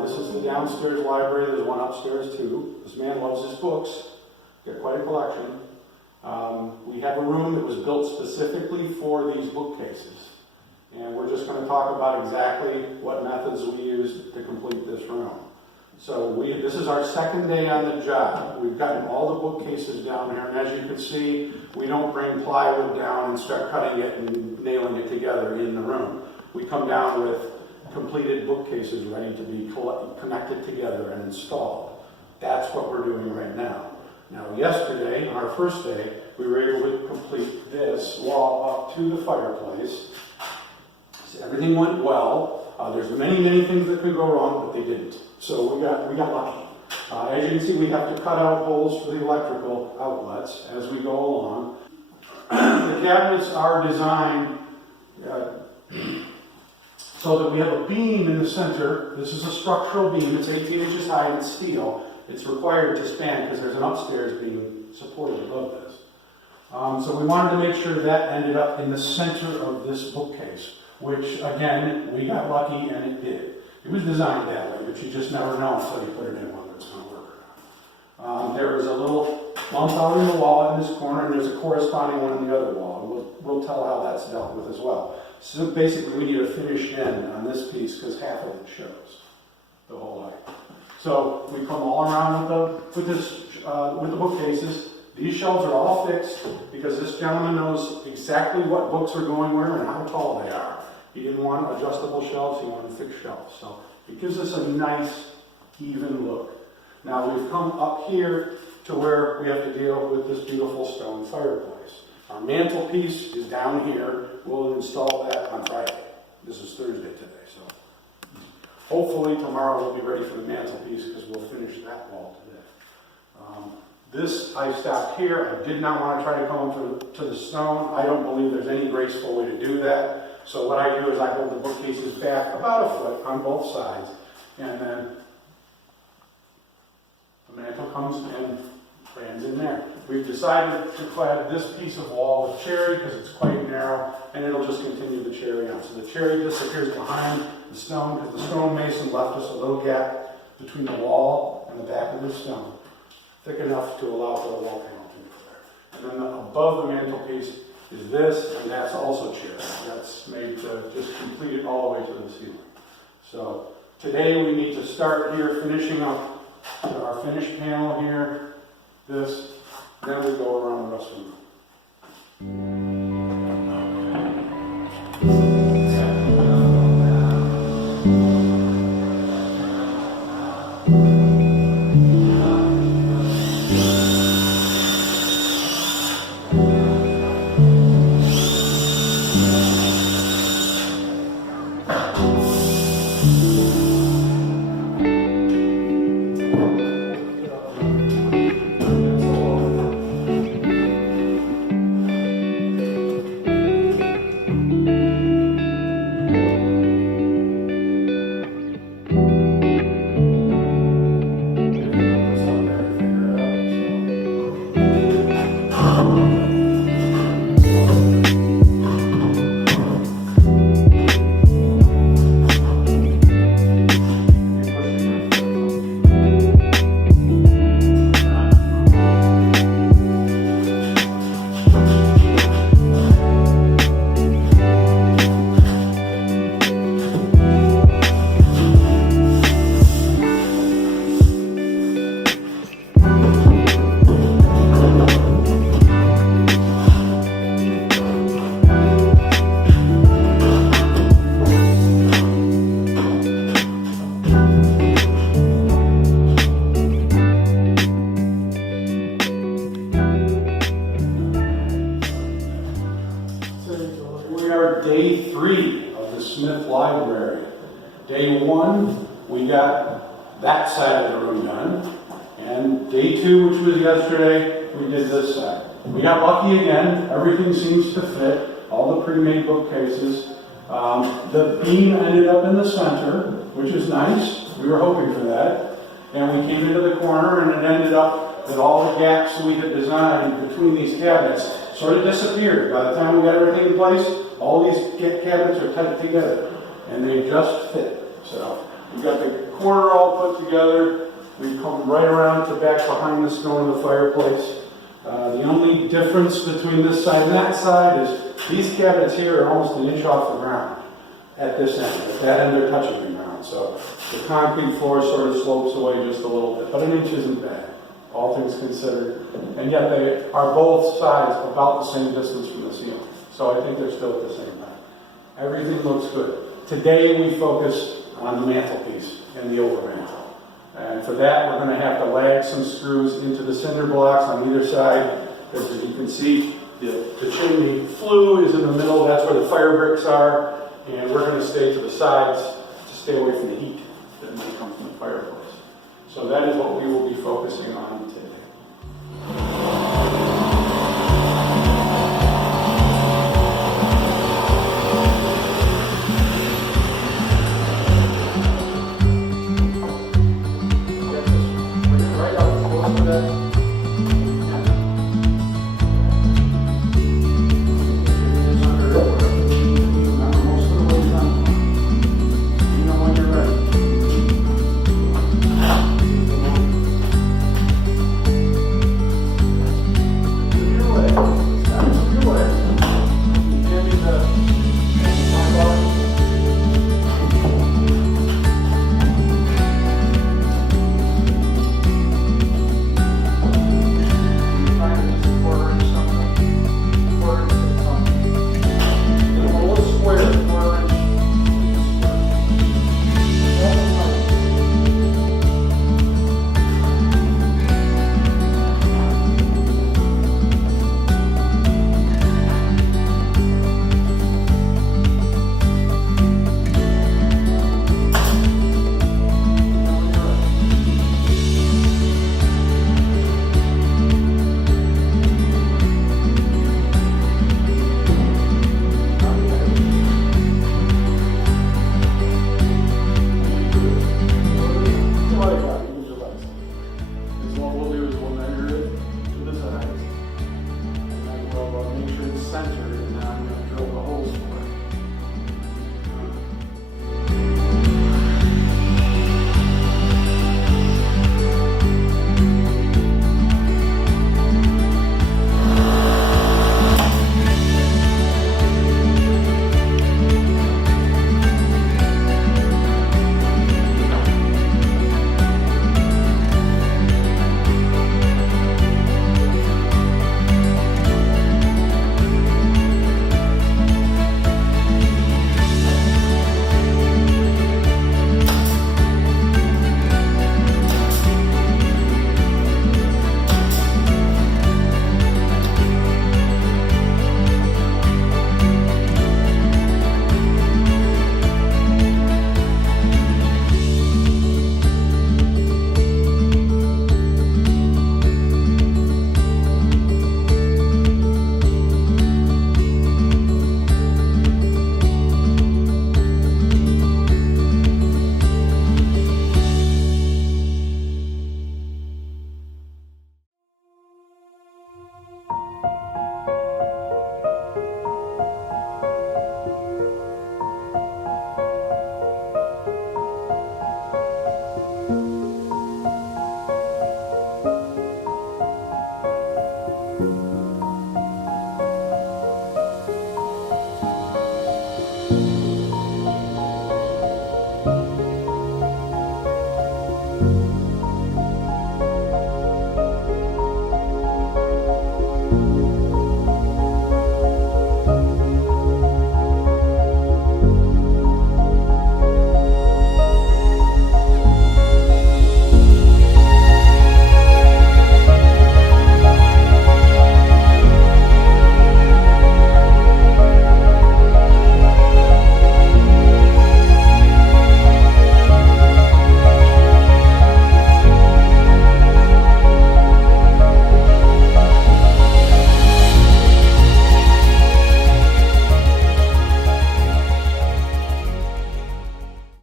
This is the downstairs library. There's one upstairs too. This man loves his books. Got quite a collection. We have a room that was built specifically for these bookcases. And we're just going to talk about exactly what methods we used to complete this room. So this is our second day on the job. We've gotten all the bookcases down here, and as you can see, we don't bring plywood down and start cutting it and nailing it together in the room. We come down with completed bookcases ready to be connected together and installed. That's what we're doing right now. Now, yesterday, on our first day, we were able to complete this wall up to the fireplace. So everything went well. There's many things that could go wrong, but they didn't. So we got lucky. As you can see, we have to cut out holes for the electrical outlets as we go along. The cabinets are designed so that we have a beam in the center. This is a structural beam. It's 18 inches high and it's steel. It's required to span because there's an upstairs being supported above this. So we wanted to make sure that ended up in the center of this bookcase, which again, we got lucky and it did. It was designed that way, but you just never know until you put it in whether it's going to work or not. There is a little bump out in the wall in this corner, and there's a corresponding one in the other wall. We'll tell how that's dealt with as well. So basically, we need a finished end on this piece because half of it shows the whole height. So we come all around with the bookcases. These shelves are all fixed because this gentleman knows exactly what books are going where and how tall they are. He didn't want adjustable shelves, he wanted fixed shelves. So it gives us a nice, even look. Now we've come up here to where we have to deal with this beautiful stone fireplace. Our mantelpiece is down here. We'll install that on Friday. This is Thursday today, so hopefully tomorrow we'll be ready for the mantelpiece because we'll finish that wall today. This I stopped here. I did not want to try to come to the stone. I don't believe there's any graceful way to do that. So what I do is I hold the bookcases back about a foot on both sides, and then the mantle comes and lands in there. We've decided to clad this piece of wall with cherry because it's quite narrow, and it'll just continue the cherry on. So the cherry disappears behind the stone because the stone mason left us a little gap between the wall and the back of the stone, thick enough to allow for the wall panel to move there. And then above the mantelpiece is this, and that's also cherry. That's made to just complete it all the way to the ceiling. So today we need to start here finishing up our finished panel here, this, then we go around the rest of the room. Day 3 of the Smith Library. Day 1, we got that side of the room done. And day 2, which was yesterday, we did this side. We got lucky again. Everything seems to fit. All the pre-made bookcases. The beam ended up in the center, which is nice. We were hoping for that. And we came into the corner, and it ended up that all the gaps we had designed between these cabinets sort of disappeared. By the time we got everything in place, all these cabinets are tight together, and they just fit. So We've got the corner all put together. We've come right around to back behind the stone of the fireplace. The only difference between this side and that side is these cabinets here are almost an inch off the ground at this end. At that end, they're touching the ground. So the concrete floor sort of slopes away just a little bit, but an inch isn't bad, all things considered. And yet they are both sides about the same distance from the ceiling. So I think they're still at the same height. Everything looks good. Today we focus on the mantelpiece and the overmantel. And for that, we're going to have to lag some screws into the cinder blocks on either side. As you can see, the chimney flue is in the middle. That's where the fire bricks are. And we're going to stay to the sides to stay away from the heat that might come from the fireplace. So that is what we will be focusing on today.